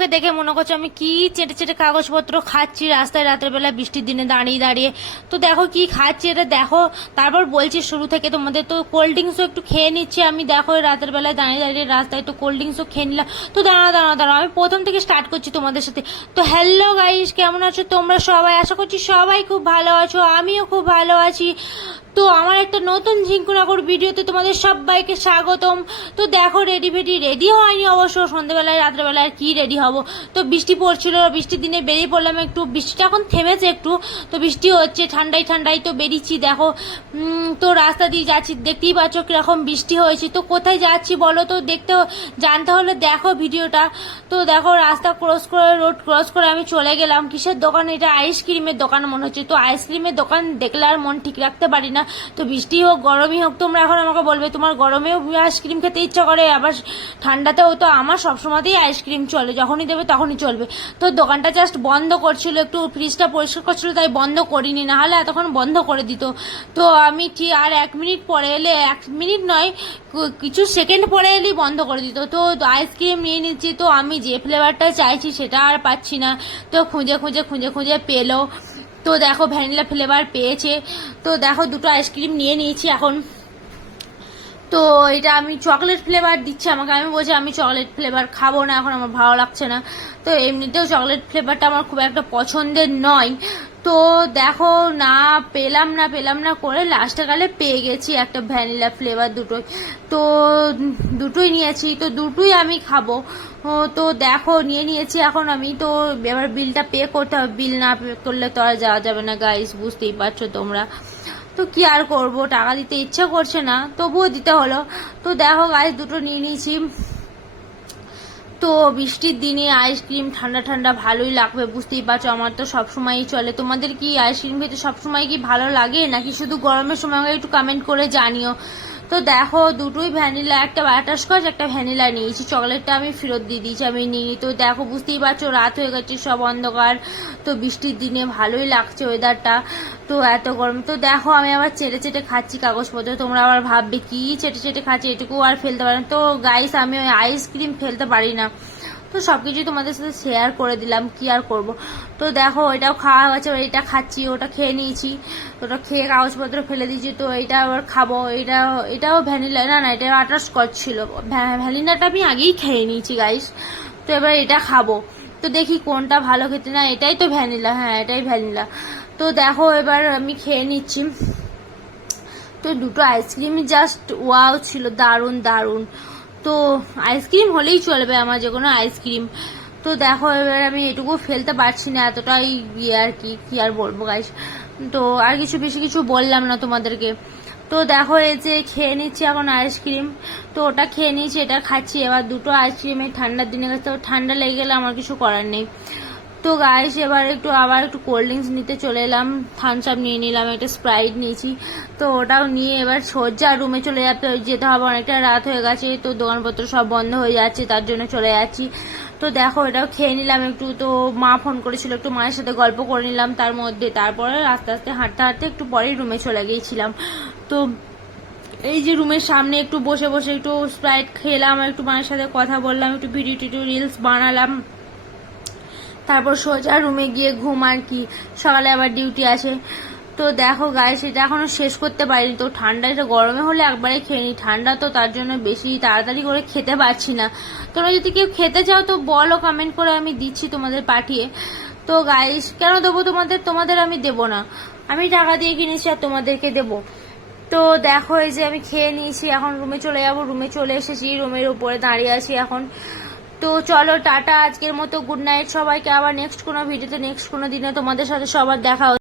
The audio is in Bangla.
আমাকে দেখে মনে করছো আমি কি চেটে চেটে কাগজপত্র খাচ্ছি রাস্তায় রাতের বেলা বৃষ্টির দিনে দাঁড়িয়ে দাঁড়িয়ে। তো দেখো কি খাচ্ছি এটা দেখো। তারপর বলছি শুরু থেকে তোমাদের, তো কোল্ড ড্রিঙ্কসও একটু খেয়ে নিচ্ছি আমি। দেখো রাতের বেলায় দাঁড়িয়ে দাঁড়িয়ে রাস্তায় তো কোল্ড ড্রিঙ্কসও খেয়ে নিলাম। তো দাঁড়াও আমি প্রথম থেকে স্টার্ট করছি তোমাদের সাথে। তো হ্যালো গাইস, কেমন আছো তোমরা সবাই? আশা করছি সবাই খুব ভালো আছো, আমিও খুব ভালো আছি। তো আমার একটা নতুন ঝিঙ্কুনগর ভিডিওতে তোমাদের সবাইকে স্বাগতম। তো দেখো রেডি হয়নি অবশ্য, সন্ধ্যেবেলায় রাত্রেবেলায় আর কি রেডি হব। তো বৃষ্টি পড়ছিল, বৃষ্টির দিনে বেরিয়ে পড়লাম একটু। বৃষ্টিটা এখন থেমেছে একটু, তো বৃষ্টি হচ্ছে ঠান্ডায় তো বেরিয়েছি। দেখো তো রাস্তা দিয়ে যাচ্ছি, দেখতেই পাচ্ছ কিরকম বৃষ্টি হয়েছে। তো কোথায় যাচ্ছি বলো তো, জানতে হলে দেখো ভিডিওটা। তো দেখো রাস্তা রোড ক্রস করে আমি চলে গেলাম কিসের দোকান, এটা আইসক্রিমের দোকান মনে হচ্ছে। তো আইসক্রিমের দোকান দেখলে আর মন ঠিক রাখতে পারি না। তো বৃষ্টি হোক গরমই হোক, তোমরা এখন আমাকে বলবে তোমার গরমেও আইসক্রিম খেতে ইচ্ছা করে, আবার ঠান্ডাতেও। তো আমার সবসময়তেই আইসক্রিম চলে, যখনই দেবে তখনই চলবে। তো দোকানটা জাস্ট বন্ধ করছিল, একটু ফ্রিজটা পরিষ্কার করছিল, তাই বন্ধ করিনি, না হলে এতক্ষণ বন্ধ করে দিত। তো আমি ঠিক আর 1 মিনিট পরে এলে, 1 মিনিট নয় কিছু সেকেন্ড পরে এলেই বন্ধ করে দিত। তো আইসক্রিম নিয়ে নিচ্ছি। তো আমি যে ফ্লেভারটা চাইছি সেটা আর পাচ্ছি না। তো খুঁজে পেলো। তো দেখো ভ্যানিলা ফ্লেভার পেয়েছে। তো দেখো দুটো আইসক্রিম নিয়ে নিয়েছি এখন। তো এটা আমি চকলেট ফ্লেভার দিচ্ছে আমাকে, আমি বলছি আমি চকলেট ফ্লেভার খাবো না এখন, আমার ভালো লাগছে না। তো এমনিতেও চকলেট ফ্লেভারটা আমার খুব একটা পছন্দের নয়। তো দেখো পেলাম না করে লাস্টে কালে পেয়ে গেছি একটা ভ্যানিলা ফ্লেভার দুটোই। তো দুটোই নিয়েছি, তো দুটোই আমি খাবো। তো দেখো নিয়ে নিয়েছি এখন আমি। তো এবার বিলটা পে করতে হবে, বিল না পে করলে তো আর যাওয়া যাবে না গাইস, বুঝতেই পারছো তোমরা। তো কি আর করবো, টাকা দিতে ইচ্ছা করছে না, তবুও দিতে হলো। তো দেখো গাইস দুটো নিয়ে নিয়েছি। তো বৃষ্টির দিনে আইসক্রিম ঠান্ডা ভালোই লাগবে, বুঝতেই পারছো। আমার তো সবসময়ই চলে। তোমাদের কি আইসক্রিম খেতে সবসময় কি ভালো লাগে নাকি শুধু গরমের সময়? একটু কমেন্ট করে জানিও। তো দেখো দুটোই ভ্যানিলা, একটা বাটারস্কচ একটা ভ্যানিলা নিয়েছি, চকলেটটা আমি ফেরত দিয়ে দিয়েছি, আমি নিই। তো দেখো বুঝতেই পারছো রাত হয়ে গেছে, সব অন্ধকার। তো বৃষ্টির দিনে ভালোই লাগছে ওয়েদারটা, তো এত গরম। তো দেখো আমি আবার চেটে খাচ্ছি কাগজপত্র। তোমরা আবার ভাববে কি চেটে খাচ্ছি, এটুকু আর ফেলতে পারি না। তো গাইস আমি ওই আইসক্রিম ফেলতে পারি না, তো সবকিছু তোমাদের সাথে শেয়ার করে দিলাম, কি আর করব। তো দেখো এটাও খাওয়া গেছে, এটা খাচ্ছি, ওটা খেয়ে নিয়েছি, ওটা খেয়ে কাগজপত্র ফেলে দিয়েছি। তো এটা আবার খাবো, এটাও ভ্যানিলা, না এটা বাটারস্কচ ছিল, ভ্যানিলাটা আমি আগেই খেয়ে নিয়েছি গাইস। তো এবার এটা খাবো, তো দেখি কোনটা ভালো খেতে। না এটাই তো ভ্যানিলা, হ্যাঁ এটাই ভ্যানিলা। তো দেখো এবার আমি খেয়ে নিচ্ছি। তো দুটো আইসক্রিম জাস্ট ওয়াও ছিল, দারুণ। তো আইসক্রিম হলেই চলবে আমার, যে কোনো আইসক্রিম। তো দেখো এবার আমি এটুকু ফেলতে পারছি না, এতটাই আর কি আর বলবো গাইস। তো আর বেশি কিছু বললাম না তোমাদেরকে। তো দেখো এই যে খেয়ে নিচ্ছি এখন আইসক্রিম। তো ওটা খেয়ে নিয়েছি, এটা খাচ্ছি। এবার দুটো আইসক্রিম এই ঠান্ডার দিনে গেছে, তো ঠান্ডা লেগে গেলে আমার কিছু করার নেই। তো গাইস এবার আবার একটু কোল্ড ড্রিঙ্কস নিতে চলে এলাম, থামস আপ নিয়ে নিলাম, একটা স্প্রাইট নিয়েছি। তো ওটাও নিয়ে এবার সোজা রুমে চলে যেতে হবে, অনেকটা রাত হয়ে গেছে। তো দোকানপত্র সব বন্ধ হয়ে যাচ্ছে, তার জন্য চলে যাচ্ছি। তো দেখো এটাও খেয়ে নিলাম একটু। তো মা ফোন করেছিল, একটু মায়ের সাথে গল্প করে নিলাম তার মধ্যে। তারপরে আস্তে হাঁটতে একটু পরেই রুমে চলে গিয়েছিলাম। তো এই যে রুমের সামনে একটু বসে একটু স্প্রাইট খেলাম, একটু মায়ের সাথে কথা বললাম, একটু ভিডিও রিলস বানালাম। তারপর সোজা রুমে গিয়ে ঘুম, আর কি, সকালে আবার ডিউটি আছে। তো দেখো গাইস এটা এখনো শেষ করতে পারিনি। তো ঠান্ডাটা গরমে হলে একবারে খেয়ে নি, ঠান্ডা তো তার জন্য বেশি তাড়াতাড়ি করে খেতে পারছি না। তোমরা যদি কেউ খেতে চাও তো বলো কমেন্ট করে, আমি দিচ্ছি তোমাদের পাঠিয়ে। তো গাইস কেন দেবো তোমাদের আমি দেবো না, আমি টাকা দিয়ে কিনেছি আর তোমাদেরকে দেবো। তো দেখো এই যে আমি খেয়ে নিয়েছি, এখন রুমে চলে যাবো। রুমে চলে এসেছি, রুমের উপরে দাঁড়িয়ে আছি এখন। তো চলো টাটা, আজকের মতো গুড নাইট সবাইকে। আবার নেক্সট কোনো ভিডিওতে নেক্সট কোনো দিনে তোমাদের সাথে সবার দেখা